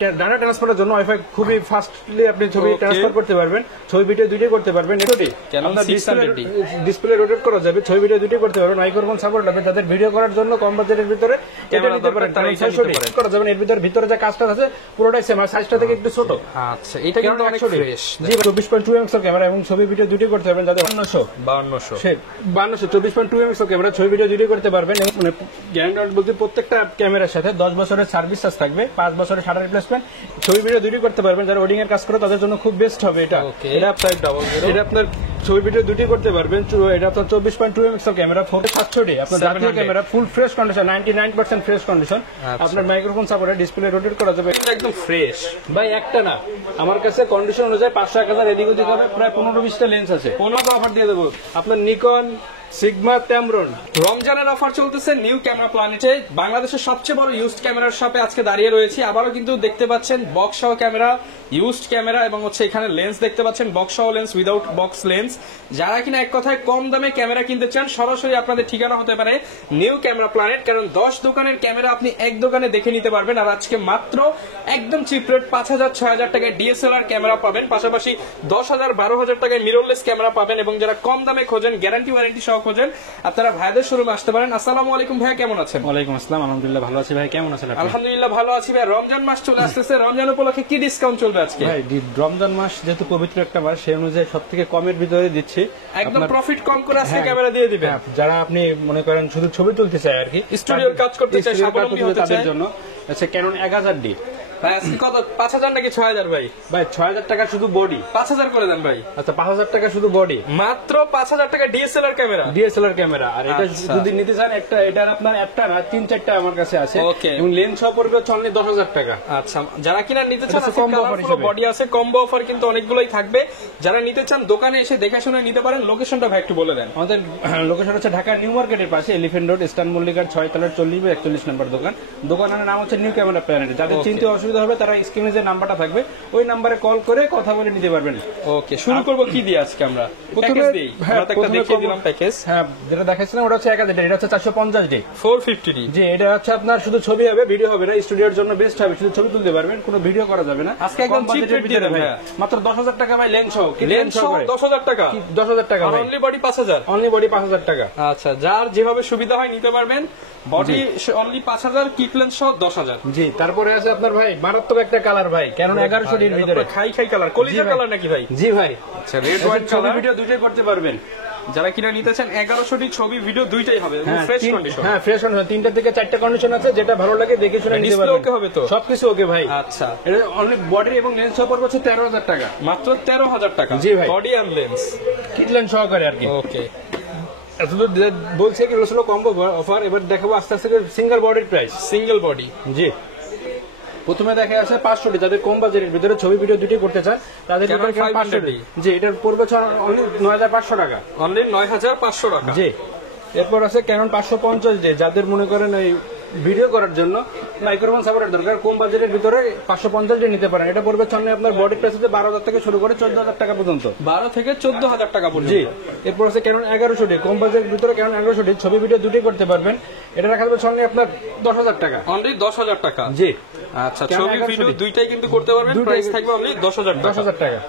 Data ট্রান্সফারের জন্য wifi খুবই ফাস্টলি আপনি ছবি ট্রান্সফার করতে পারবেন, ছবি ভিডিও দুটোই করতে পারবেন। ডিসপ্লে রোটেট করা যাবে, ছবি ভিডিও দুটোই করতে পারবেন। মাইক্রোফোন সাপোর্ট হবে, তাদের ভিডিও করার জন্য কম বাজেটের ভিতরে এটা নিতে পারেন, তারা 600 করা যাবে। এর ভিতরে যে কাজটা আছে পুরোটাই সেম, আর সাইজটা থেকে একটু ছোট। আচ্ছা, এটা কিন্তু অনেক ফ্রেশ। জি, 24.2 এমএক্স ক্যামেরা এবং ছবি ভিডিও দুটোই করতে পারবেন। যাদের 24.2 এমএক্স ক্যামেরা, ছবি ভিডিও দুটোই করতে পারবেন। মানে গ্যারান্টি বলতে প্রত্যেকটা ক্যামেরার সাথে 10 বছরের সার্ভিস চার্জ থাকবে, 5 বছরের শাটার রিপ্লেসমেন্ট। ছবি ভিডিও দুটোই করতে পারবেন। যারা ওয়েডিং এর কাজ করে তাদের জন্য খুব বেস্ট হবে এটা। এটা আপনার ছবি ভিডিও দুটোই করতে পারবেন। এটা আপনার 24.2 এমএক্স ক্যামেরা, 700D আপনার জাতীয় ক্যামেরা, ফুল ফ্রেশ কন্ডিশন, 99% ফ্রেশ কন্ডিশন। আপনার মাইক্রোফোন সাপোর্টে ডিসপ্লে রোটেট করা যাবে, একদম ফ্রেশ ভাই। একটা না, আমার কাছে কন্ডিশন অনুযায়ী 500-1000 এদিক ওদিক হবে, প্রায় 15-20টা লেন্স আছে। 15টা অফার দিয়ে দেবো আপনার নিকন সিগমা ট্যামরন। রমজানের অফার চলতেছে নিউ ক্যামেরা প্ল্যানেটে। বাংলাদেশের সবচেয়ে বড় ইউজড ক্যামেরার শপে আজকে দাঁড়িয়ে রয়েছি। আবারও কিন্তু দেখতে পাচ্ছেন বক্স সহ ক্যামেরা, ইউজড ক্যামেরা এবং এখানে লেন্স দেখতে পাচ্ছেন, বক্স সহ লেন্স, উইদাউট বক্স লেন্স। যারা কিনা এক কথায় কম দামে ক্যামেরা কিনতে চান, সরাসরি আপনাদের ঠিকানা হতে পারে নিউ ক্যামেরা প্ল্যানেট। কারণ 10 দোকানের ক্যামেরা আপনি এক দোকানে দেখে নিতে পারবেন। আর আজকে মাত্র একদম চিপ রেট 5000-6000 টাকায় ডিএসএলআর ক্যামেরা পাবেন, পাশাপাশি 10,000-12,000 টাকায় মিররলেস ক্যামেরা পাবেন। এবং যারা কম দামে খোঁজেন, গ্যারান্টি ওয়ারেন্টি সহ খোঁজেন, আপনারা ভাইদের শোরুমে আসতে পারেন। আসসালামু আলাইকুম ভাইয়া, কেমন আছেন? ওয়ালাইকুম আসসালাম, আলহামদুলিল্লাহ ভালো আছি ভাই, কেমন আছেন? আলহামদুলিল্লাহ ভালো আছি ভাই। রমজান মাস চলে আসতেছে, রমজান উপলক্ষে কি ডিসকাউন্ট চলবে আজকে? ভাই রমজান মাস যেহেতু পবিত্র একটা মাস, সেই অনুযায়ী সবথেকে কমের ভিতরে দিচ্ছি, একদম প্রফিট কম করে আজকে ক্যামেরা দিয়ে দিবেন। যারা আপনি মনে করেন শুধু ছবি তুলতে চায় আর কি, স্টুডিওর কাজ করতে চায়, স্বাবলম্বী হতে চায়, তাদের জন্য আচ্ছা ক্যানন 1000D। ভাই আজকে কত, 5000 নাকি 6000? ভাই 6000 টাকা শুধু বডি, 5000 করে দেন ভাই। আচ্ছা 5000 টাকা শুধু বডি, মাত্র 5000 টাকা ডিএসএলআর ক্যামেরা। আর এটা যদি নিতে চান একটা, এটার আপনার একটা না 3-4টা আমার কাছে আছে, এবং লেন্স সহ পড়বে অনলি 10000 টাকা। আচ্ছা, যারা কিনা নিতে চান বডি আছে, কম্বো অফার কিন্তু অনেকগুলোই থাকবে। যারা নিতে চান দোকানে এসে দেখে শুনে নিতে পারেন। লোকেশনটা ভাই একটু বলে দেন। আমাদের লোকেশন হচ্ছে ঢাকা নিউ মার্কেটের পাশে, এলিফ্যান্ট রোড, ইস্টার্ন মল্লিকার 6 তলার 40-41 নম্বর দোকান। দোকানের নাম হচ্ছে নিউ ক্যামেরা প্ল্যানেট। যাদের চিনতে অসুবিধা হবে তারা স্ক্রিনে যে নাম্বারটা থাকবে ওই নাম্বারে কল করে কথা বলে নিতে পারবেন। ওকে, শুরু করব কি দিয়ে আজকে আমরা? প্রথমে দেখিয়ে দিলাম প্যাকেজ। হ্যাঁ, যেটা দেখাচ্ছিলাম ওটা হচ্ছে 1000D, এটা হচ্ছে 450D, 450D। জি, এটা হচ্ছে আপনার শুধু ছবি হবে, ভিডিও হবে না। স্টুডিওর জন্য বেস্ট হবে, শুধু ছবি তুলতে পারবেন, কোনো ভিডিও করা যাবে না। আজকে একদম চিপ রেট দিয়ে দেন ভাই, মাত্র 10000 টাকা ভাই। লেন্স সহ 10000 টাকা, 10000 টাকা ভাই। অনলি বডি 5000, অনলি বডি 5000 টাকা। আচ্ছা, যার যেভাবে সুবিধা হয় নিতে পারবেন। বডি অনলি 5000, কিট লেন্স সহ 10000। জি, তারপরে আছে আপনার ভাই মারাত্মক একটা কালার ভাই, ক্যানন 1100D এর ভিতরে খাই কালার, কলিজা কালার নাকি ভাই? জি ভাই। আচ্ছা, রেড হোয়াইট ছবি ভিডিও দুটোই করতে পারবেন। যারা কিনা নিতে চান 1100D ছবি ভিডিও দুইটাই হবে, ফ্রেশ কন্ডিশন। হ্যাঁ, ফ্রেশ কন্ডিশন, 3টা থেকে 4টা কন্ডিশন আছে, যেটা ভালো লাগে দেখে শুনে নিতে পারবেন। ওকে হবে তো? সবকিছু ওকে ভাই। আচ্ছা, এটা অনলি বডি এবং লেন্স সহ পড়বে হচ্ছে 13000 টাকা, মাত্র 13000 টাকা। জি ভাই, body and lens, kit lens সহকারে আর কি। ওকে, এতদূর বলছে কি হলো কম্বো অফার। এবার দেখাবো আস্তে আস্তে সিঙ্গেল বডির প্রাইস। সিঙ্গেল বডি, জি। প্রথমে দেখা আছে 500D, যাদের কম বাজেটের ভিতরে ছবি ভিডিও দুটি করতে চান তাদের জন্য 500D। জি, এটার পড়বে অনলি 9500 টাকা, অনলি 9500 টাকা। জি। এরপর আছে ক্যানন 550D, যাদের মনে করেন এই ভিডিও করার জন্য মাইক্রোফোন সাপোর্টের দরকার, কম বাজেটের ভিতরে 550D নিতে পারেন। এটা পড়বে সামনে আপনার বডি প্রাইস হচ্ছে 12000 থেকে শুরু করে 14000 টাকা পর্যন্ত, 12 থেকে 14000 টাকা পর্যন্ত। জি। এরপর আছে ক্যানন 1100D, কম বাজেটের ভিতরে ক্যানন 1100D, ছবি ভিডিও দুটোই করতে পারবেন। এটা রাখা যাবে সামনে আপনার 10000 টাকা, অনলি 10000 টাকা। জি। আচ্ছা, ছবি ভিডিও দুইটাই কিন্তু করতে পারবেন, প্রাইস থাকবে অনলি 10000 টাকা।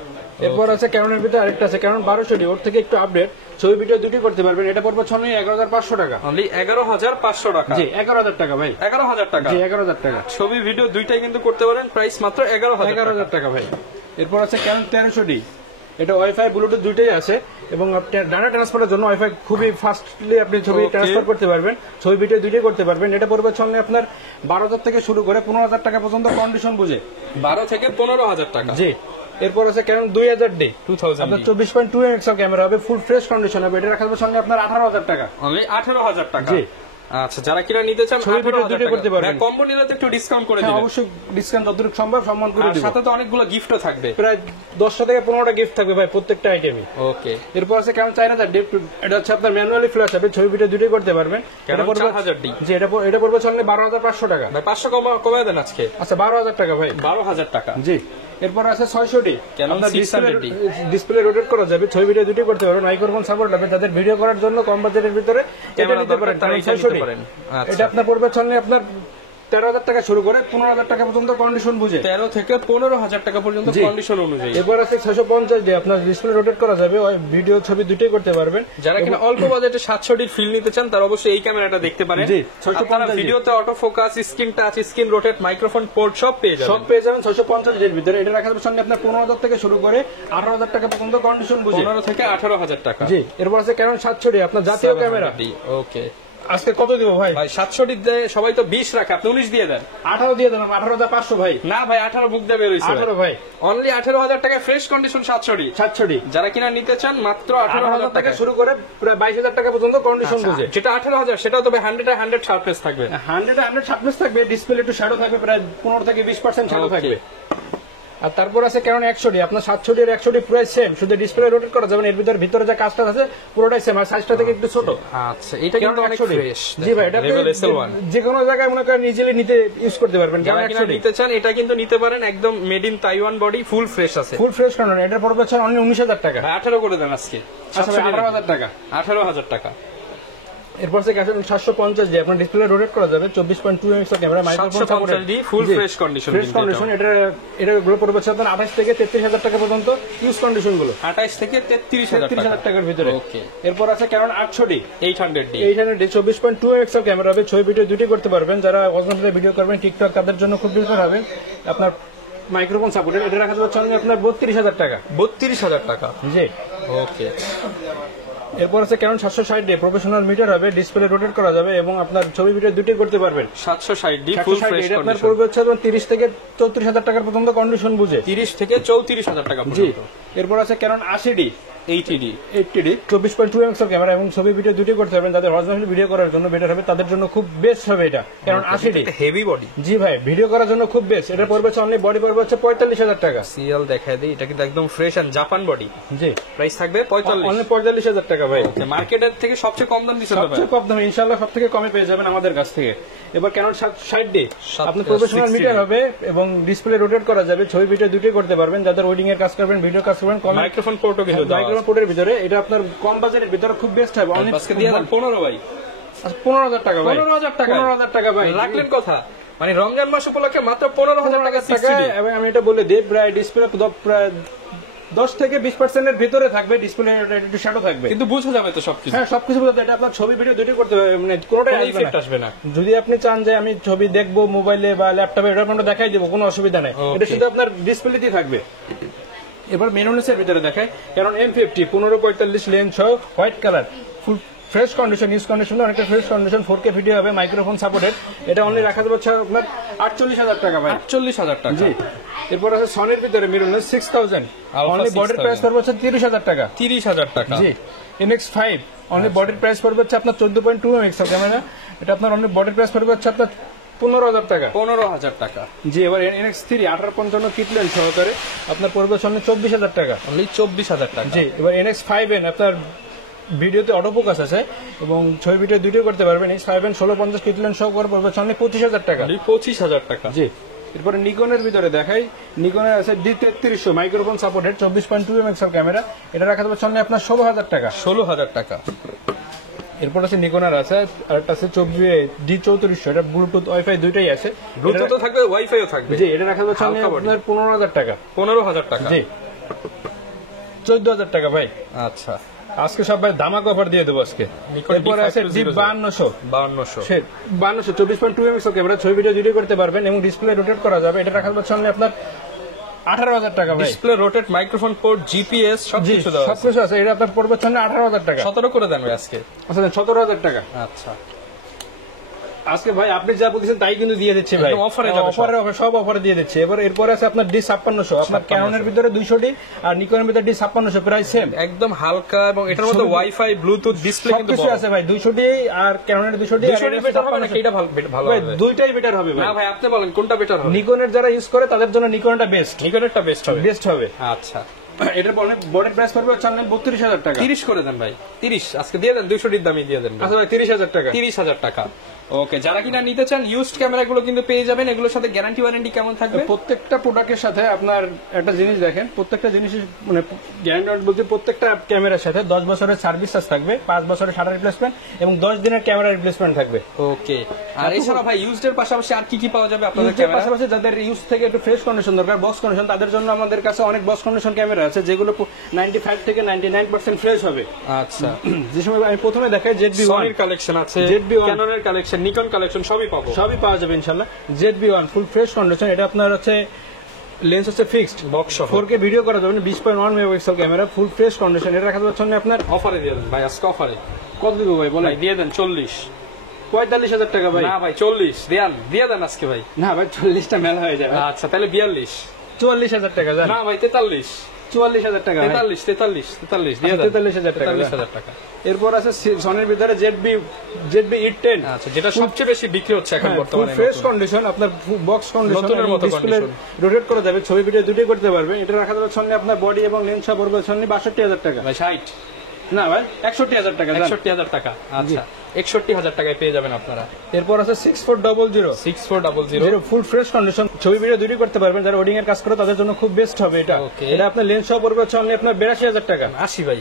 এরপর আছে ক্যাননের ভিতরে আরেকটা আছে ক্যানন 1200D, ওর থেকে একটু আপডেট, ছবি ভিডিও দুটি করতে পারবেন। এটা পড়বে 11500 টাকা, অনলি 11500 টাকা। জি, 11000 টাকা ভাই, 11000 টাকা, জি 11000 টাকা। ছবি ভিডিও দুইটাই কিন্তু করতে পারেন, প্রাইস মাত্র 11000 টাকা ভাই। এরপর আছে ক্যানন 1300D, এটা ওয়াইফাই ব্লুটুথ দুইটাই আছে, এবং ডাটা ট্রান্সফারের জন্য ওয়াইফাই খুবই ফাস্টলি আপনি ছবি ট্রান্সফার করতে পারবেন, ছবি ভিডিও দুইটাই করতে পারবেন। এটা পড়বে সঙ্গে আপনার 12000 থেকে শুরু করে 15000 টাকা পর্যন্ত কন্ডিশন বুঝে, 12 থেকে 15000 টাকা। জি। এরপর আছে ক্যানন 2000D, আপনার 24.2 এমএক্স ক্যামেরা হবে, ফুল ফ্রেশ কন্ডিশন হবে। এটা রাখা যাবে সঙ্গে আপনার 18000 টাকা, অনলি 18000 টাকা। জি। আচ্ছা, যারা কিনা নিতে চান ছবি ভিডিও দুটোই করতে পারবেন। কম্বো নিলে তো একটু ডিসকাউন্ট করে দিবেন। অবশ্যই ডিসকাউন্ট যতটুকু সম্ভব সম্মান করে দিব। সাথে তো অনেকগুলো গিফটও থাকবে, প্রায় 10টা থেকে 15টা গিফট থাকবে ভাই প্রত্যেকটা আইটেমে। ওকে। এরপর আছে ক্যানন 4000D, এটা হচ্ছে আপনার ম্যানুয়ালি ফ্ল্যাশ হবে, ছবি ভিডিও দুটোই করতে পারবেন। এটা পড়বে 4000D, জি। এটা পড়বে সঙ্গে 12500 টাকা ভাই, 500 কমায় দেন আজকে। আচ্ছা, 12000 টাকা ভাই, 12000 টাকা, জি। এরপর আছে 600D, আপনার ডিসপ্লে রোটেট করা যাবে, ছবি ভিডিও দুটোই করতে পারবেন। মাইক্রোফোন সাপোর্ট হবে, যাদের ভিডিও করার জন্য কম বাজেটের ভিতরে এটা নিতে পারেন, 600D। এটা আপনার পড়বে সঙ্গে আপনার 13,000 টাকা শুরু করে 15,000 টাকা পর্যন্ত কন্ডিশন বুঝে। 13 থেকে 15,000 টাকা পর্যন্ত কন্ডিশন অনুযায়ী। এরপর আছে 650 দিয়ে আপনার ডিসপ্লে রোটেট করা যাবে, ভিডিও ছবি দুটোই করতে পারবেন। যারা কিনা অল্প বাজেটে 700 ফিল নিতে চান তারা অবশ্যই এই ক্যামেরাটা দেখতে পারেন। জি, আপনারা ভিডিওতে auto focus, screen touch, screen rotate, microphone port সব পেয়ে যাবেন। 650 এর ভিতরে। এটা রাখার সামনে আপনার 15,000 থেকে শুরু করে 18,000 টাকা পর্যন্ত কন্ডিশন বুঝে। 15 থেকে 18,000 টাকা। জি, এরপর আছে ক্যানন 700 আপনার জাতীয় ক্যামেরা। ওকে, আজকে কত দিব ভাই? ভাই 700 সবাই তো 20 রাখে, আপনি 19 দিয়ে দেন। 18 দিয়ে দেন, 18,500 ভাই। না ভাই 18 বুক দেবে রইছে 18 ভাই। অনলি 18,000 টাকা ফ্রেশ কন্ডিশন 700। যারা কিনা নিতে চান মাত্র 18,000 টাকা শুরু করে প্রায় 22,000 টাকা পর্যন্ত কন্ডিশন বুঝে। যেটা 18,000 সেটা তো 100 শার্পনেস থাকবে। 100 শার্পনেস থাকবে, ডিসপ্লে একটু শ্যাডো থাকবে, প্রায় 15 থেকে 20% শ্যাডো থাকবে। আর তারপর আছে ক্যানন 100 আপনার 700 এর 100 প্রায় সেম, শুধু ডিসপ্লে রোটেট করা যাবে। এর ভিতরে যে কাজটা আছে পুরোটাই সেম, আর সাইজটা থেকে একটু ছোট। আচ্ছা, এটা কিন্তু অনেক ফ্রেশ। জি ভাই, এটা যে কোনো জায়গায় মনে করেন ইজিলি নিতে ইউজ করতে পারবেন। যারা কিনা নিতে চান এটা কিন্তু নিতে পারেন, একদম made in Taiwan body, full fresh আছে। Full fresh Canon. এটার পড়বে হচ্ছে অনলি 19,000 টাকা। 18 করে দেন আজকে। 18,000 টাকা। 18,000 টাকা। এরপর থেকে 750 দিয়ে আপনার ডিসপ্লে রোটেট করা যাবে, 24.2 এমএক্স ক্যামেরা, মাইক্রোফোন সাপোর্টেড, ফুল ফ্রেশ কন্ডিশন। Fresh condition. এটা গুলো পড়বে হচ্ছে আপনার 28 থেকে 33,000 টাকা পর্যন্ত ইউজ কন্ডিশন গুলো। 28 থেকে 33,000 টাকার ভিতরে। ওকে। এরপর আছে ক্যানন 800 800 24.2 এমএক্স ক্যামেরা হবে, ছবি ভিডিও দুটি করতে পারবেন। যারা অরিজিনাল ভিডিও করবেন টিকটক, তাদের জন্য খুব বেটার হবে। আপনার মাইক্রোফোন সাপোর্টেড। এটা রাখা যাচ্ছে আপনার 32,000 টাকা। 32,000 টাকা। জি, ওকে। এরপর আছে ক্যানন 760 ডি প্রফেশনাল মিটার হবে, ডিসপ্লে রোটেট করা যাবে এবং আপনার ছবি ভিডিও দুটি করতে পারবেন। 760 ডি ফুল ফ্রেশ কন্ডিশন। আপনার পড়বে হচ্ছে 30 থেকে 34,000 টাকার পর্যন্ত কন্ডিশন বুঝে। 30 থেকে 34,000 টাকা পর্যন্ত। এরপর আছে Canon 80D 80D 24.2 MX camera এবং ছবি ভিডিও দুটি করতে পারবেন। যাদের অরিজিনাল ভিডিও করার জন্য বেটার হবে, তাদের জন্য খুব বেস্ট হবে এটা ক্যানন 80D। Heavy body. জি ভাই, ভিডিও করার জন্য খুব বেস্ট। এটা পড়বে হচ্ছে অনলি বডি পড়বে হচ্ছে 45,000 টাকা। সিএল দেখায় দেই, এটা কিন্তু একদম ফ্রেশ এন্ড জাপান বডি। জি, প্রাইস থাকবে 45। অনলি 45,000 টাকা ভাই। মার্কেটের থেকে সবচেয়ে কম দাম দিতে হবে। সবচেয়ে কম দামে ইনশাআল্লাহ সব থেকে কমে পেয়ে যাবেন আমাদের কাছ থেকে। এবার ক্যানন 760D আপনি প্রফেশনাল মিটার হবে এবং ডিসপ্লে রোটেট করা যাবে, ছবি ভিডিও দুটোই করতে পারবেন। যাদের ওয়েডিং এর কাজ করবেন, ভিডিও কাজ করবেন, মাইক্রোফোন পোর্টও কিন্তু মাইক্রোফোন পোর্টের ভিতরে। এটা আপনার কম বাজেটের ভিতরে খুব বেস্ট হবে। অনলি আজকে দিয়ে দেন 15 ভাই। 15,000 টাকা ভাই। 15,000 টাকা। 15,000 টাকা ভাই। রাখলেন কথা, মানে রমজান মাস উপলক্ষে মাত্র 15,000 টাকা। এবং আমি এটা বলে দিই, প্রায় ডিসপ্লে প্রায় 10 থেকে 20% এর ভিতরে থাকবে, ডিসপ্লে একটু শ্যাডো থাকবে, কিন্তু বোঝা যাবে তো সবকিছু। হ্যাঁ, সবকিছু বোঝা যাবে। এটা আপনার ছবি ভিডিও দুটোই করতে হবে, মানে কোনোটাই ইফেক্ট আসবে না। যদি আপনি চান যে আমি ছবি দেখবো মোবাইলে বা ল্যাপটপে, এটা আপনার দেখাই দেবো, কোনো অসুবিধা নেই। এটা শুধু আপনার ডিসপ্লেতেই থাকবে। এবার মেনুনেসের ভিতরে দেখায় কারণ M50 1545 লেন্স সহ হোয়াইট কালার, ফুল ফ্রেশ কন্ডিশন, ইউজ কন্ডিশন অনেকটা ফ্রেশ কন্ডিশন, 4K ভিডিও হবে, মাইক্রোফোন সাপোর্টেড। এটা অনলি রাখা যাবে আপনার 48,000 টাকা ভাই। 48,000 টাকা। জি, এরপর আছে সনির ভিতরে মিররলেস 6000, অনলি বডির প্রাইস পড়বে হচ্ছে 30,000 টাকা। 30,000 টাকা। জি, NX5 অনলি বডির প্রাইস পড়বে হচ্ছে আপনার 14.2 এমএক্স ক্যামেরা। এটা আপনার অনলি বডির প্রাইস পড়বে হচ্ছে আপনার 15,000 টাকা। 15,000 টাকা। জি, এবার NX3 1855 কিট লেন্স সহকারে আপনার পড়বে হচ্ছে 24,000 টাকা। অনলি 24,000 টাকা। জি, এবার NX5N আপনার ভিডিওতে অটো ফোকাস আছে এবং ছবি ভিডিও দুটোই করতে পারবেন। NX5N 1650 কিট লেন্স সহকারে পড়বে হচ্ছে 25,000 টাকা। 25,000 টাকা। জি, এরপরে নিকনের ভিতরে দেখাই, নিকনের আছে D3300 microphone supported 24.2 MX camera. এটা রাখা যাবে সামনে আপনার 16,000 টাকা। 16,000 টাকা। এরপর আছে নিকনের আছে, আর একটা আছে D3400, এটা ব্লুটুথ ওয়াইফাই দুইটাই আছে। ব্লুটুথও থাকবে, ওয়াইফাইও থাকবে। জি, এটা রাখা যাবে সামনে আপনার 15,000 টাকা। 15,000 টাকা। জি, 14,000 টাকা ভাই। আচ্ছা, আজকে সব ভাই ধামাক অফার দিয়ে দেবো আজকে। এরপরে আছে D5200 5200 24.2 এমএক্স ক্যামেরা, ছবি ভিডিও দুটোই করতে পারবেন এবং ডিসপ্লে রোটেট করা যাবে। এটা রাখা যাবে সামনে আপনার 18,000 টাকা ভাই। Display rotate, microphone port, GPS সবকিছু দাও, সবকিছু আছে। এটা আপনার পড়বে সামনে 18,000 টাকা। 17 করে দেন ভাই আজকে। আচ্ছা, 17,000 টাকা। আচ্ছা, আজকে ভাই আপনি যা বলছেন তাই কিন্তু দিয়ে দিচ্ছে ভাই, অফারে সব অফারে দিয়ে দিচ্ছে। এরপরে আছে আপনার D5600, আপনার ক্যাননের ভিতরে 200D আর নিকনের ভিতরে D5600 প্রাইস সেম, একদম হালকা এবং এটার মধ্যে ওয়াইফাই, ব্লুটুথ, ডিসপ্লে কিন্তু কিছু আছে ভাই। 200D আর ক্যাননের 200D বেটার হবে নাকি? এটা ভালো ভাই, হবে। দুইটাই বেটার হবে ভাই। না ভাই, আপনি বলেন কোনটা বেটার হবে? নিকনের যারা ইউজ করে তাদের জন্য নিকনটা বেস্ট, নিকনেরটা বেস্ট হবে। আচ্ছা, এটার বডির প্রাইস পড়বে হচ্ছে 32,000 টাকা। 30 করে দেন ভাই, 30 আজকে দিয়ে দেন, 200 এর দামই দিয়ে দেন। আচ্ছা ভাই, 30,000 টাকা। 30,000 টাকা। ওকে, যারা কিনা নিতে চান ইউজড ক্যামেরাগুলো কিন্তু পেয়ে যাবেন। এগুলোর সাথে গ্যারান্টি ওয়ারেন্টি কেমন থাকবে? প্রত্যেকটা প্রোডাক্টের সাথে আপনার একটা জিনিস দেখেন, প্রত্যেকটা জিনিসের মানে গ্যারান্টি বলতে প্রত্যেকটা ক্যামেরার সাথে 10 বছরের সার্ভিস চার্জ থাকবে, 5 বছরের শাটার রিপ্লেসমেন্ট এবং 10 দিনের ক্যামেরা রিপ্লেসমেন্ট থাকবে। ওকে, আর এছাড়া ভাই ইউজড এর পাশাপাশি আর কি কি পাওয়া যাবে আপনাদের ইউজের ক্যামেরা? পাশাপাশি যাদের ইউজ থেকে একটু ফ্রেশ কন্ডিশন দরকার, বক্স কন্ডিশন, তাদের জন্য আমাদের কাছে অনেক বক্স কন্ডিশন ক্যামেরা আছে যেগুলো 95 থেকে 99% ফ্রেশ হবে। আচ্ছা, যে সময় আমি প্রথমে দেখাই ZB1 সনির কালেকশন আছে, ZB1 ক্যাননের কালেকশন, নিকন কালেকশন সবই পাবো। সবই পাওয়া যাবে ইনশাআল্লাহ। ZB1 ফুল ফ্রেশ কন্ডিশন, এটা আপনার হচ্ছে লেন্স হচ্ছে ফিক্সড, বক্স সহ 4K ভিডিও করা যাবে, 20.1 মেগাপিক্সেল ক্যামেরা, ফুল ফ্রেশ কন্ডিশন। এটা রাখা যাচ্ছে আপনার অফারে দিয়ে দেন ভাই, আজকে অফারে কত দিব ভাই বলেন? ভাই দিয়ে দেন 40। 45,000 টাকা ভাই। না ভাই 40 দিয়ে দেন আজকে ভাই। না ভাই 40টা মেলা হয়ে যাবে। আচ্ছা তাহলে 42। 44,000 টাকা জান। না ভাই 43। 44,000 টাকা ভাই। 43 দিয়ে দেন। 43,000 টাকা। 43,000 টাকা। এরপর আছে সনির ভিতরে ZB E10, আচ্ছা, যেটা সবচেয়ে বেশি বিক্রি হচ্ছে এখন ফুল বর্তমানে। ফ্রেশ কন্ডিশন, আপনার বক্স কন্ডিশন, নতুনের মতো ডিসপ্লে condition। রোটেট করা যাবে, ছবি ভিডিও দুটোই করতে পারবেন। এটা রাখা যাবে সঙ্গে আপনার বডি এবং লেন্স সহ পড়বে সঙ্গে 62,000 টাকা। ভাই 60। না ভাই 61,000 টাকা জান। 61,000 টাকা। আচ্ছা 61,000 টাকায় পেয়ে যাবেন আপনারা। এরপর আছে 6400 6400 ফুল ফ্রেশ কন্ডিশন, ছবি ভিডিও দুটোই করতে পারবেন। যারা ওয়েডিং এর কাজ করে তাদের জন্য খুব বেস্ট হবে এটা। Okay। এটা আপনার লেন্স সহ পড়বে হচ্ছে আপনার 82,000 টাকা। 80 ভাই,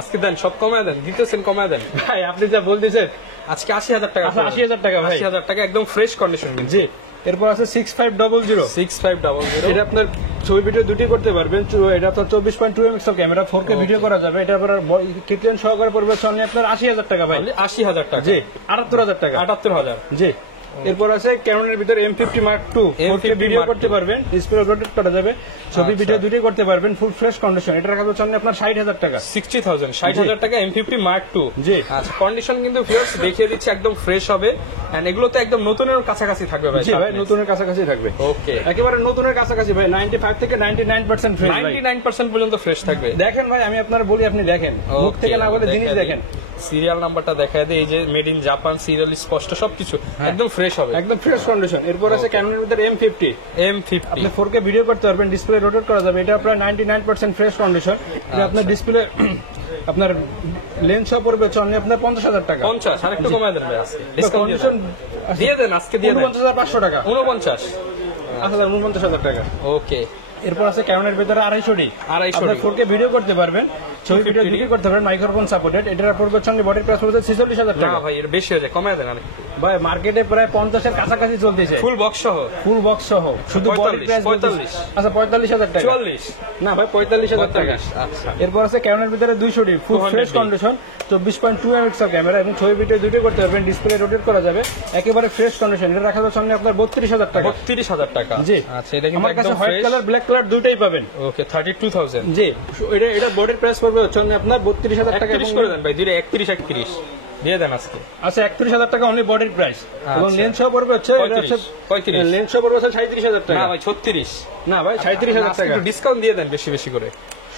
আজকে দেন সব কমায় দেন, দিতেছেন কমায় দেন ভাই আপনি যা বলতেছেন, আজকে 80,000 টাকা। আচ্ছা 80,000 টাকা ভাই। 80,000 টাকা একদম ফ্রেশ কন্ডিশন। জি। এরপর আছে 6500 6500 এটা আপনার ছবি ভিডিও দুটোই করতে পারবেন। এটা তো 24.2 মেগাপিক্সেল ক্যামেরা, 4K ভিডিও করা যাবে। এটা আপনার কিটলেন সহকারে পড়বে হচ্ছে আপনার 80,000 টাকা ভাই। 80,000 টাকা। জি 78,000 টাকা। 78,000। জি। এরপর আছে ক্যাননের ভিতরে M50 Mark II, 4K video করতে পারবেন, ডিসপ্লে রোটেট করা যাবে, ছবি ভিডিও দুটোই করতে পারবেন, ফুল ফ্রেশ কন্ডিশন। এটা রাখা যাচ্ছে আপনার 60,000 টাকা। 60,000 টাকা M50 Mark II। জি। আচ্ছা, কন্ডিশন কিন্তু ভিউয়ার্স দেখিয়ে দিচ্ছে একদম ফ্রেশ হবে, এন্ড এগুলো তো একদম নতুনের কাছাকাছি থাকবে ভাই। জি ভাই নতুনের কাছাকাছি থাকবে। ওকে, একেবারে নতুনের কাছাকাছি ভাই, 95 থেকে 99% ফ্রেশ ভাই। 99% পর্যন্ত ফ্রেশ থাকবে। দেখেন ভাই আমি আপনার বলি, আপনি দেখেন, মুখ থেকে না বলে জিনিস দেখেন। সিরিয়াল নাম্বারটা দেখায় দেয়, এই যে মেড ইন জাপান সিরিয়াল স্পষ্ট সবকিছু একদম ফ্রেশ হবে, একদম ফ্রেশ কন্ডিশন। এরপর আছে ক্যাননের ভিতরে M50, আপনি 4K ভিডিও করতে পারবেন, ডিসপ্লে রোটেট করা যাবে। এটা আপনার 99% ফ্রেশ কন্ডিশন। এটা আপনার ডিসপ্লে আপনার লেন্স সহ পড়বে হচ্ছে আপনার 50,000 টাকা। 50 আরেকটু কমায় দেন ভাই, আজকে ডিসকাউন্ট কন্ডিশন দিয়ে দেন, আজকে দিয়ে দেন 49,500 টাকা। 49। আচ্ছা 49,000 টাকা। ওকে, এরপর আছে ক্যামেরার ভিতরে 250, আপনার 4K ভিডিও করতে পারবেন, ছবি ভিডিও দুটোই করতে পারবেন, মাইক্রোফোন সাপোর্টেড। এটার পড়বে সঙ্গে বডির প্রাইস পড়বে 46,000 না টাকা। ভাই এর বেশি হয়ে যায়, কমায় দেন আরেকটু ভাই মার্কেটে প্রায় 50 এর কাছাকাছি চলতেছে, ফুল বক্স সহ। ফুল বক্স সহ, শুধু বডি 45, প্রাইস 45 আচ্ছা 45,000 টাকা। 44। না ভাই 45,000 টাকা। আচ্ছা, এরপর আছে ক্যামেরার ভিতরে 200 ফুল 200 ফ্রেশ কন্ডিশন, 24.2 মেগাপিক্সেল ক্যামেরা এবং ছবি ভিডিও দুটোই করতে পারবেন, ডিসপ্লে রোটেট করা যাবে, একেবারে ফ্রেশ কন্ডিশন। এটা রাখা যাচ্ছে আপনার 32,000 টাকা। 32,000 টাকা। জি। আচ্ছা, এটা কিন্তু আমার কাছে একদম white fresh. Colour black colour দুটোই পাবেন। ওকে, 32,000। জি। এটা বডির প্রাইস পড়বে হচ্ছে আপনার 32,000 টাকা। 31 করে দেন ভাই, দুইটা 31 দিয়ে দেন আজকে। আচ্ছা 31,000 টাকা অনলি বডির প্রাইস, এবং আচ্ছা। লেন্স সহ পড়বে হচ্ছে 35। লেন্স সহ পড়বে হচ্ছে 37,000 টাকা। না ভাই 36। না ভাই 37,000 টাকা। একটু ডিসকাউন্ট দিয়ে দেন বেশি বেশি করে।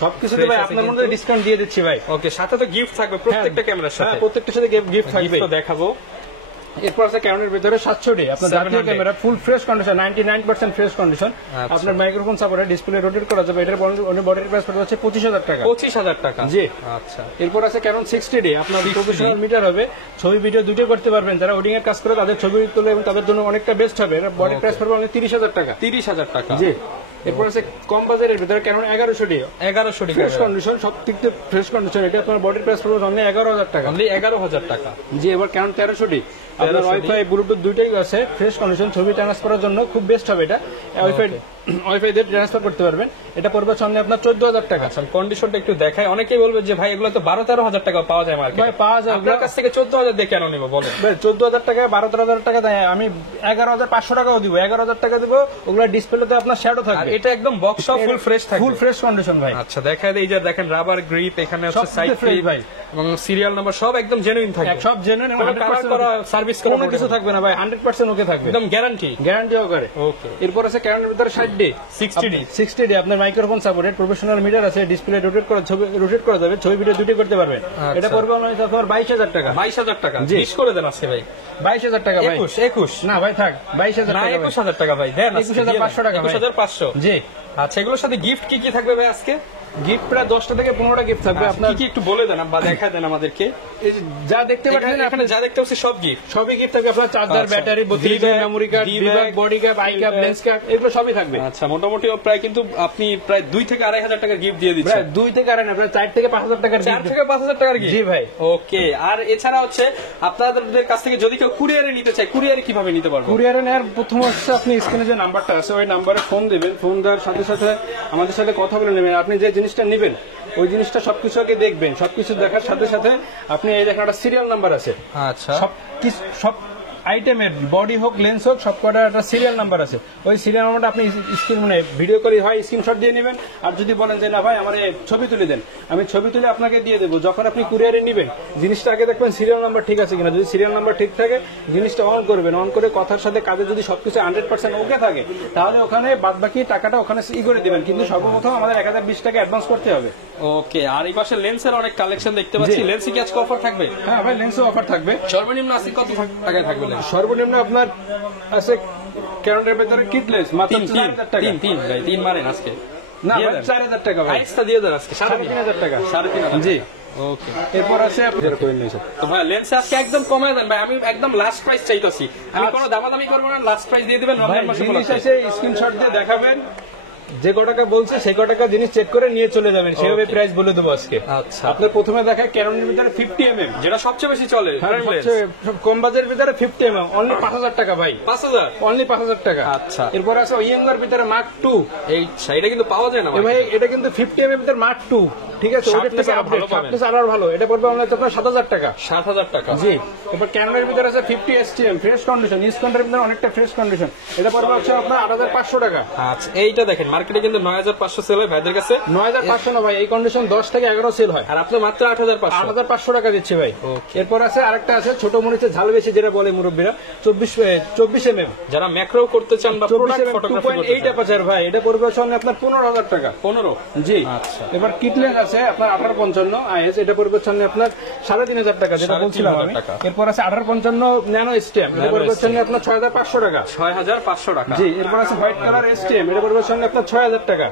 সবকিছুতে ভাই আপনার মধ্যে ডিসকাউন্ট দিয়ে দিচ্ছি ভাই। ওকে, সাথে তো গিফট থাকবে প্রত্যেকটা ক্যামেরার সাথে। হ্যাঁ প্রত্যেকটার সাথে গিফট থাকবে। গিফট তো দেখাবো। এরপর আছে ক্যামেরার ভিতরে 700 আপনার জাতীয় ক্যামেরা, ফুল ফ্রেশ কন্ডিশন, 99% ফ্রেশ কন্ডিশন। আপনার মাইক্রোফোন সাপোর্টে, ডিসপ্লে রোটেট করা যাবে। এটার বডির প্রাইস পড়বে হচ্ছে 25,000 টাকা। 25,000 টাকা। জি। আচ্ছা, এরপর আছে ক্যানন 60D, আপনার প্রফেশনাল মিটার হবে, ছবি ভিডিও দুটোই করতে পারবেন। যারা ওয়েডিং এর কাজ করে তাদের ছবি তোলে এবং তাদের জন্য অনেকটা বেস্ট হবে। এর বডির প্রাইস পড়বে অনলি 30,000 টাকা। 30,000 টাকা। জি। এরপর আছে কম বাজারের ভিতরে ক্যানন 1100D, 1100 ফ্রেশ কন্ডিশন, সব দিক থেকে ফ্রেশ কন্ডিশন। এটা আপনার বডির প্রাইস পড়বে অনলি 11,000 টাকা। অনলি 11,000 টাকা। জি। এবার ক্যানন 1300D, আপনার ওয়াইফাই ব্লুটুথ দুইটাই আছে, ফ্রেশ কন্ডিশন, ছবি ট্রান্সফারের জন্য খুব বেস্ট হবে এটা। ওয়াইফাই দিয়ে ট্রান্সফার করতে পারবেন। এটা পড়বে সামনে আপনার 14,000 টাকা। আচ্ছা, কন্ডিশনটা একটু দেখায়। অনেকেই বলবে যে ভাই এগুলো তো 12-13,000 টাকা পাওয়া যায় মার্কেটে। ভাই পাওয়া যায়, আপনার কাছ থেকে 14,000 দিয়ে কেন নিব বলেন? 14,000 টাকা 12-13,000 টাকা দেয়, আমি 11,500 টাকাও দিব, 11,000 টাকা দিব। ওগুলো ডিসপ্লেতে আপনার শ্যাডো আর থাকবে। এটা একদম বক্স সহ ফুল ফ্রেশ থাকবে, ফুল ফ্রেশ কন্ডিশন ভাই। আচ্ছা, দেখায় দেই, এই যে দেখেন রাবার গ্রিপ, এখানে হচ্ছে সব সাইড fresh ফ্রি ভাই। এবং সিরিয়াল নাম্বার সব একদম জেনুইন থাকবে। সব জেনুইন, কোনো কালার করা, সার্ভিস করা কোনো কিছু থাকবে না ভাই, 100% ওকে থাকবে, একদম গ্যারান্টি। গ্যারান্টিও করে। ওকে, এরপর আছে ক্যামেরার ভিতরে 60D, আপনার মাইক্রোফোন সাপোর্টেড, প্রফেশনাল মিটার আছে, ডিসপ্লে রোটেট করা যাবে, ছবি ভিডিও দুটোই করতে পারবেন। এটা পড়বে অনলি আপনার 22,000 টাকা। 22,000 টাকা। জি। 20 করে দেন আজকে ভাই। 22,000 টাকা ভাই। 21 না ভাই থাক, 22,000 না, টাকা। 21,000 টাকা ভাই দেন। 21,500 টাকা ভাই। 21,500। জি। আচ্ছা, এগুলোর সাথে গিফট কি কি থাকবে ভাই আজকে? গিফট প্রায় 10টা থেকে 15টা গিফট থাকবে। আপনার কি কি একটু বলে দেন বা দেখায় দেন আমাদেরকে। এই যে যা দেখতে পাচ্ছেন এখানে যা দেখতে পাচ্ছি সব গিফট, সবই গিফট থাকবে। আপনার চার্জার, আচ্ছা। Battery, 32 GB memory card, V-Bag, body cap, I cap, lens cap, এগুলো সবই থাকবে। আচ্ছা মোটামুটি প্রায় কিন্তু আপনি প্রায় 2 থেকে 2,500 টাকার গিফট দিয়ে দিচ্ছেন। প্রায় 2 থেকে 2.5 না, প্রায় 4 থেকে 5,000 টাকার 4 থেকে 5,000 টাকার গিফট। জি ভাই। ওকে, আর এছাড়া হচ্ছে আপনাদের কাছ থেকে যদি কেউ কুরিয়ারে নিতে চায়, কুরিয়ারে কিভাবে নিতে পারবো? কুরিয়ারে নেওয়ার প্রথম হচ্ছে আপনি স্ক্রিনে যে নাম্বারটা আছে ওই নাম্বারে ফোন দিবেন। ফোন দেওয়ার সাথে সাথে আমাদের সাথে কথা বলে নেবেন। আপনি যে জিনিসটা নেবেন ওই জিনিসটা সবকিছু আগে দেখবেন। সবকিছু দেখার সাথে সাথে আপনি এই দেখেন একটা সিরিয়াল নাম্বার আছে। আচ্ছা, সব আইটেমের বডি হোক লেন্স হোক সব কটার একটা সিরিয়াল নাম্বার আছে। ওই সিরিয়াল নাম্বারটা আপনি স্ক্রিন মানে ভিডিও করে হয় স্ক্রিনশট দিয়ে নেবেন। আর যদি বলেন যে না ভাই আমার ছবি তুলে দেন, আমি ছবি তুলে আপনাকে দিয়ে দেবো। যখন আপনি কুরিয়ারে নেবেন জিনিসটা আগে দেখবেন সিরিয়াল নাম্বার ঠিক আছে কিনা। যদি সিরিয়াল নাম্বার ঠিক থাকে জিনিসটা অন করবেন। অন করে কথার সাথে কাজে যদি সবকিছু 100% ওকে থাকে তাহলে ওখানে বাদ বাকি টাকাটা ওখানে করে দিবেন। কিন্তু সর্বপ্রথম আমাদের 1020 টাকা অ্যাডভান্স করতে হবে। ওকে, আর এই পাশে লেন্সের অনেক কালেকশন দেখতে পাচ্ছি। লেন্সে কি আজকে অফার থাকবে? হ্যাঁ ভাই, লেন্সে অফার থাকবে। সর্বনিম্ন আজকে কত টাকায় থাকবে লেন্স? সর্বনিম্ন আপনার আছে ক্যারেন্টের ভেতরে কিট লেন্স মাত্র 4,000 টাকা। তিন মারেন আজকে না দিয়ে ভাই, দেন। 4,000 টাকা ভাই। প্রাইসটা দিয়ে দেন আজকে 3,500 টাকা। 3,500 জি। ওকে, এরপর আছে আপনাদের করে নিয়েছে। তো ভাই লেন্স আজকে একদম কমায় দেন ভাই। আমি একদম লাস্ট প্রাইস চাইতাছি। আমি আচ্ছা। কোনো দামাদামি করবো না, লাস্ট প্রাইস দিয়ে দিবেন। ভাই রমজান মাসে জিনিস উপলক্ষে। আছে স্ক্রিনশট দিয়ে দেখাবেন। যে ক টাকা বলছে সেই ক টাকা জিনিস চেক করে নিয়ে চলে যাবেন। সেভাবে Okay. প্রাইস বলে দেবো আজকে। আচ্ছা, আপনার প্রথমে দেখায় ক্যাননের ভিতরে 50mm, যেটা সবচেয়ে বেশি চলে সবচেয়ে কম বাজেটের ভিতরে 50mm অনলি 5,000 টাকা ভাই। 5,000। অনলি 5,000 টাকা। আচ্ছা। এরপর আছে ইয়ঙ্গার ভিতরে মার্ক 2। এই সাইডে কিন্তু পাওয়া যায় না ভাই এটা কিন্তু 50mm এর ভিতরে মার্ক 2, ঠিক আছে? ওটার থেকে আরো ভালো আপডেট পাবেন। সবকিছু আরো ভালো। এটা পড়বে অনলি আপনার 7,000 টাকা। 7,000 টাকা। জি। এবার ক্যামেরার ভিতরে আছে 50 STM ফ্রেশ কন্ডিশন। ইসকন্ডের ভিতরে অনেকটা ফ্রেশ কন্ডিশন। এটা পড়বে হচ্ছে আপনার 8,500 টাকা। আচ্ছা, এইটা দেখেন মার্কেটে কিন্তু 9,500 সেল হয় ভাইদের কাছে। 9,500 না ভাই, এই কন্ডিশন 10 থেকে 11 সেল হয়। আর আপনি মাত্র 8,500। 8,500 টাকা দিচ্ছি ভাই। Okay. এরপর আছে আরেকটা আছে ছোট মরিচের ঝাল বেশি যেটা বলে মুরব্বীরা, 24mm। যারা ম্যাক্রো করতে চান বা প্রোডাক্ট 24mm ফটোগ্রাফি করতে 2.8 চান। অ্যাপারচার ভাই। এটা পড়বে হচ্ছে আপনার 15,000 টাকা। 15। জি। আচ্ছা। এবার কিটলেন্স আছে আপনার 1855 IS। এটা পড়বে হচ্ছে আপনার 3,500 টাকা যেটা বলছিলাম আমি। 3,500 টাকা। এরপর আছে 1855 ন্যানো STM। এটা পড়বে হচ্ছে আপনার 6,500 টাকা। 6,500 টাকা। জি। এরপর আছে হোয়াইট কালার STM। এটা পড়বে হচ্ছে আপনার 6,000 টাকা।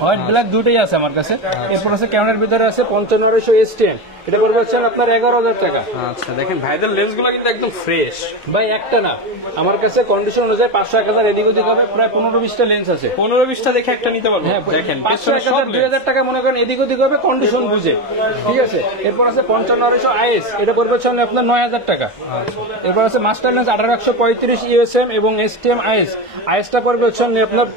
হোয়াইট ব্ল্যাক দুটোই আছে আমার কাছে। এরপর আছে ক্যামেরার ভিতরে আছে 5500 STM। এটা পড়বে হচ্ছে আপনার 11,000 টাকা। আচ্ছা, দেখেন ভাইদের লেন্সগুলো কিন্তু একদম ফ্রেশ ভাই একটা না, আমার কাছে কন্ডিশন অনুযায়ী 500-1,000 এদিক ওদিক হবে। প্রায় 15-20টা লেন্স আছে। 15-20টা দেখে একটা নিতে পারবো। হ্যাঁ, দেখেন 500-1,000 2,000 টাকা মনে করেন এদিক ওদিক হবে কন্ডিশন বুঝে, ঠিক আছে? এরপর আছে 5500 IS। এটা পড়বে হচ্ছে আপনার 9,000 টাকা। এরপর আছে মাস্টার লেন্স 1835 USM এবং STM IS। IS-টা পড়বে হচ্ছে আপনার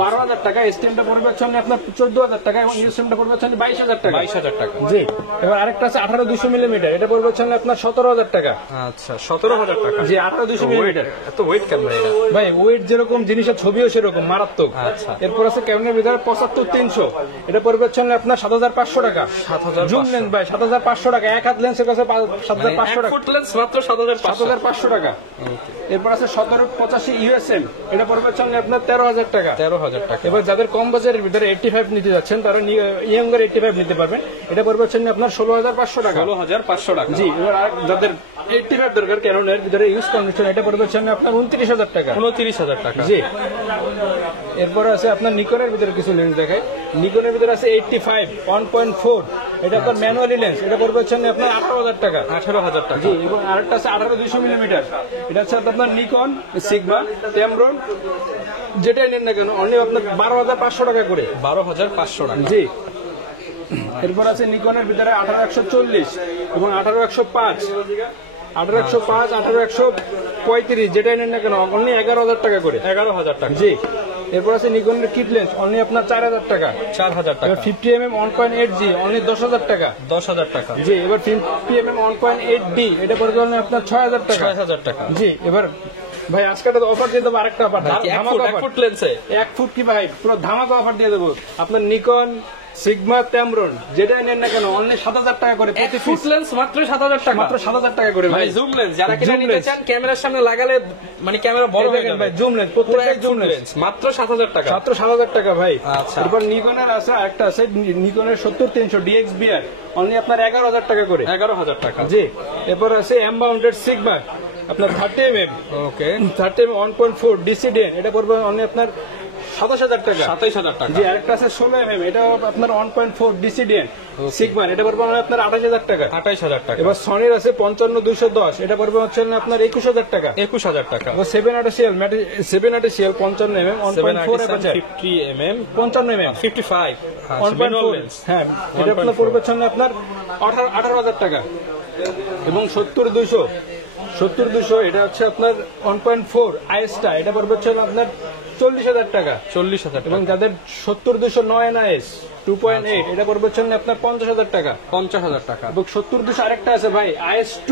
12,000 টাকা। STM-টা পড়বে হচ্ছে আপনার 14,000 টাকা এবং USM-টা পড়বে হচ্ছে 22,000 টাকা। 22,000 টাকা। জি। এবার আরেকটা আছে 18-200mm। এটা পড়বে হচ্ছে আপনার 17,000 টাকা। আচ্ছা, 17,000 টাকা। জি, 18-200mm। এত ওয়েট কেন ভাই এটা? ভাই ওয়েট যেরকম জিনিসের ছবিও সেরকম মারাত্মক। আচ্ছা। এরপর আছে ক্যামেরার ভিতরে 75-300। এটা পড়বে হচ্ছে আপনার 7,500 টাকা। 7,500 জুম লেন্স ভাই 7,500 টাকা। এক হাত লেন্সের কাছে 7,500 টাকা। ফুট লেন্স মাত্র 7,500। 7,500 টাকা। এরপর আছে 1785 USM। এটা পড়বে হচ্ছে আপনার 13,000 টাকা। 13,000 টাকা। এবার যাদের কম বাজারের ভিতরে 85 নিতে যাচ্ছেন তারা ইয়ঙ্গার 85 নিতে পারবেন। এটা পড়বে হচ্ছে আপনার 16,500 টাকা। 16,500 টাকা। জি। এবার যাদের 85 দরকার ক্যানোনের ভিতরে ইউজ কন্ডিশন, এটা পড়বে হচ্ছে আপনার 29,000 টাকা। 29,000 টাকা। জি। এরপর আছে আপনার নিকনের ভিতরে কিছু লেন্স দেখায়। নিকনের ভিতরে আছে 85 1.4। এটা আপনার ম্যানুয়ালি লেন্স। এটা পড়বে হচ্ছে আপনার 18,000 টাকা। 18,000 টাকা। জি। এবং আরেকটা আছে 18-200mm। এটা হচ্ছে আপনার নিকন, সিগমা, টেমরন যেটাই নেন না কেন অনলি আপনার 12,500 টাকা করে। 12,500 টাকা। জি। এরপর আছে নিকনের ভিতরে 18-140 এবং 18-105। 18-105, 18-135 যেটাই নেন না কেন অনলি 11,000 টাকা করে। 11,000 টাকা। জি। এরপর আছে নিকনের কিট লেন্স অনলি আপনার 4,000 টাকা। 4,000 টাকা। 50mm 1.8G অনলি 10,000 টাকা। 10,000 টাকা। জি। এবার 50mm 1.8D এটা পড়বে আপনার 6,000 টাকা। 6,000 টাকা। জি। এবার ভাই আজকে তো অফার দিয়ে দেবো আরেকটা অফার। এক ফুট লেন্সে 1 ফুট কি ভাই পুরো ধামাকা অফার দিয়ে দেবো। আপনার নিকন, সিগমা, টেমরন যেটাই নেন না কেন অনলি 7,000 টাকা করে প্রতি ফুট পিস। লেন্স মাত্র 7,000 টাকা। মাত্র 7,000 টাকা করে ভাই। ভাই জুম লেন্স যারা কিনা Zoom নিতে lens। চান ক্যামেরার সামনে লাগালে মানে ক্যামেরা বড় হয়ে যাবে ভাই জুম লেন্স প্রত্যেকটা জুম লেন্স লেন্স মাত্র 7,000 টাকা। মাত্র 7,000 টাকা ভাই। আচ্ছা। এরপর নিকনের আছে একটা আছে নিকনের 70-300 DXBR অনলি আপনার 11,000 টাকা করে। 11,000 টাকা। জি। এরপর আছে M-mounted সিগমা আপনার 30mm। ওকে। 30mm 1.4 DCDN এটা পড়বে অনলি আপনার 27,000 টাকা। 27,000 টাকা। জি, আরেকটা আছে 16mm, এটা আপনার 1.4 ডিসিডিএন সিগমার, এটা পড়বে আপনার 28,000 টাকা। 28,000 টাকা। এবার সনির আছে 55-210, এটা পড়বে হচ্ছে আপনার 21,000 টাকা। 21,000 টাকা। এবার 780CL 55mm 1.4 aperture 50mm 55mm 55 1.4 lens. হ্যাঁ, এটা আপনার পড়বে হচ্ছে আপনার 18,000 টাকা। এবং 70-200 এটা হচ্ছে আপনার 1.4 আইএসটা, এটা পড়বে হচ্ছে আপনার 40,000 টাকা। 40,000 এবং টাকা। যাদের 70-209 NIS 2.8, এটা পড়বে হচ্ছে আপনার 50,000 টাকা। 50,000 টাকা। এবং 70-200 আরেকটা আছে ভাই, IS2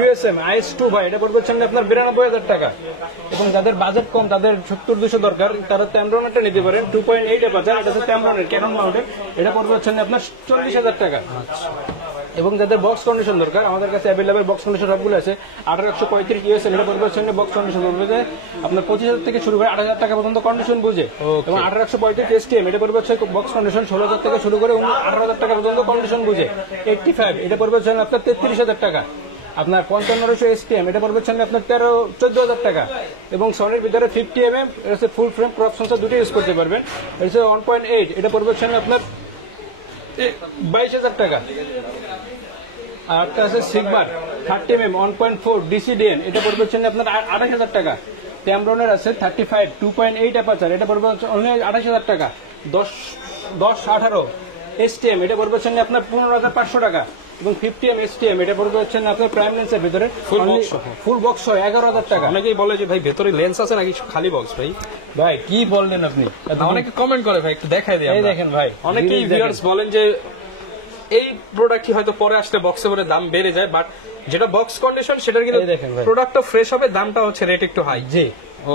USM IS2 ভাই, এটা পড়বে হচ্ছে আপনার 92,000 টাকা। এবং যাদের বাজেট কম, তাদের 70-200 দরকার, তারা ট্যামরনেরটা নিতে পারেন 2.8 এপারচার, এটা হচ্ছে ট্যামরনের ক্যানন মাউন্টেড, এটা পড়বে হচ্ছে আপনার 40,000 টাকা। এবং যাদের বক্স কন্ডিশন দরকার, আমাদের কাছে অ্যাভেলেবল বক্স কন্ডিশন সবগুলো আছে। 1835 USM, এটা পড়বে হচ্ছে বক্স কন্ডিশন পড়বে যে আপনার 25,000 থেকে শুরু করে 8,000 টাকা পর্যন্ত কন্ডিশন বুঝে। এবং 1835 STM, এটা পড়বে হচ্ছে বক্স কন্ডিশন 16,000 থেকে শুরু করে 18,000 টাকা পর্যন্ত কন্ডিশন বুঝে। 85, এটা পড়বে হচ্ছে আপনার 33,000 টাকা। আপনার 5500 STM, এটা পড়বে হচ্ছে আপনার 14,000 টাকা। এবং সনির ভিতরে 50mm, এটা হচ্ছে ফুল ফ্রেম ক্রপ সেন্সর দুটো ইউজ করতে পারবেন। এটা হচ্ছে 1.8, এটা পড়বে হচ্ছে আপনার 22,000 টাকা। আর একটা আছে সিগমার 30mm 1.4 ডিসিডিএন, এটা পড়বে হচ্ছে আপনার 28,000 টাকা। ট্যামরনের আছে 35 2.8 অ্যাপারচার, এটা পড়বে হচ্ছে 28,000 টাকা। 10-18 STM, এটা পড়বে হচ্ছে আপনার 15,500 টাকা। এবং 50mm STM, এটা পড়বে হচ্ছে আপনার প্রাইম লেন্সের ভিতরে ফুল বক্স 11,000 টাকা। অনেকেই বলে যে ভাই ভেতরে লেন্স আছে নাকি খালি বক্স ভাই? ভাই কি বললেন আপনি? অনেকে কমেন্ট করে ভাই, একটু দেখাই দিই এই আমরা। দেখেন ভাই, অনেকেই জিনিস ভিউয়ার্স দেখেন। বলেন যে এই প্রোডাক্টটি হয়তো পরে আসলে বক্সে করে দাম বেড়ে যায়, বাট যেটা বক্স কন্ডিশন সেটার কিন্তু এই দেখেন ভাই। প্রোডাক্টটা ফ্রেশ হবে, দামটা হচ্ছে রেট একটু হাই। জি,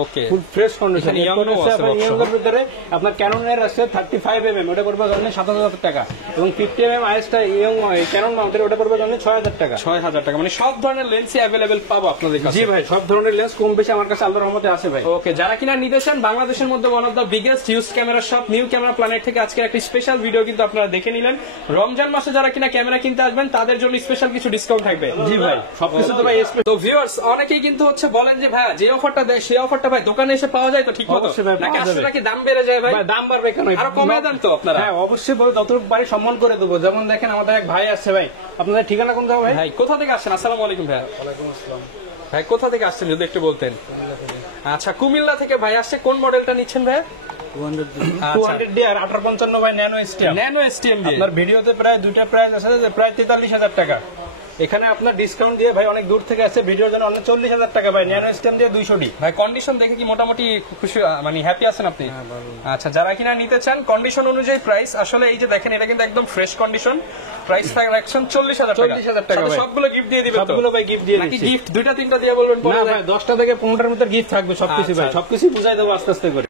ওকে। Full fresh condition. এখানে Young ও আছে box সহ। ভিতরে আপনার ক্যাননের আছে 35mm, ওটা পড়বে জন্য 7,000 টাকা। এবং 50mm আইএসটা ইয়ং ক্যানন মাউন্টেড, ওটা পড়বে জন্য 6,000 টাকা। 6,000 টাকা। মানে সব ধরনের লেন্সই অ্যাভেলেবেল পাবো আপনাদের কাছে। জি ভাই, সব ধরনের লেন্স কম বেশি আমার কাছে আল্লাহর রহমতে আছে ভাই। ওকে, যারা কিনা নিতে চান, বাংলাদেশের মধ্যে one of the biggest use camera shop new camera planet থেকে আজকে একটা স্পেশাল ভিডিও কিন্তু আপনারা দেখে নিলেন। রমজান মাসে যারা কিনা ক্যামেরা কিনতে আসবেন তাদের জন্য স্পেশাল কিছু ডিসকাউন্ট থাকবে। জি ভাই, সবকিছু তো ভাই তো ভিউয়ার্স অনেকেই কিন্তু হচ্ছে বলেন যে ভাই যে অফারটা দেয় সেই অফারটা ভাই দোকানে এসে পাওয়া যায় তো ঠিক মতো, অবশ্যই ভাই, নাকি পাওয়া আসলে যাবে। নাকি দাম বেড়ে যায় ভাই? ভাই দাম বাড়বে কেন? আরো কমিয়ে দেন তো আপনারা। হ্যাঁ অবশ্যই বলো, যতটুকু পারি সম্মান করে দেবো। যেমন দেখেন আমাদের এক ভাই আছে ভাই, আপনাদের ঠিকানা কোন জায়গা ভাই? ভাই কোথা থেকে আসছেন? আসসালামু আলাইকুম ভাই। ভাই কোথা থেকে আসছেন যদি একটু বলতেন? আচ্ছা, কুমিল্লা থেকে ভাই আসছে। কোন মডেলটা নিচ্ছেন ভাই? 200D আর 1855 ভাই ন্যানো STM। ন্যানো STM দিয়ে। আপনার ভিডিওতে প্রায় দুইটা প্রাইস আছে যে প্রায় 43,000 টাকা। এখানে আপনার ডিসকাউন্ট দিয়ে ভাই অনেক দূর থেকে আছে, ভিডিওর জন্য অনেক 40,000 টাকা ভাই ন্যানো STM দিয়ে 200D। ভাই কন্ডিশন দেখে কি মোটামুটি খুশি, মানে হ্যাপি আছেন আপনি? আচ্ছা, যারা কিনা নিতে চান কন্ডিশন অনুযায়ী প্রাইস, আসলে এই যে দেখেন এটা কিন্তু একদম ফ্রেশ কন্ডিশন। প্রাইস রাখছেন 40,000 টাকা। 40,000 টাকা সাথে ভাই। সবগুলো গিফট দিয়ে দিবেন তো? সবগুলো ভাই গিফট দিয়ে নাকি দিচ্ছি। গিফট 2টা 3টা দিয়ে বলবেন পরে না যায়? ভাই, 10টা থেকে 15টার মধ্যে গিফট থাকবে সবকিছু ভাই, আচ্ছা। সবকিছু বুঝাই দেবো আস্তে আস্তে করে।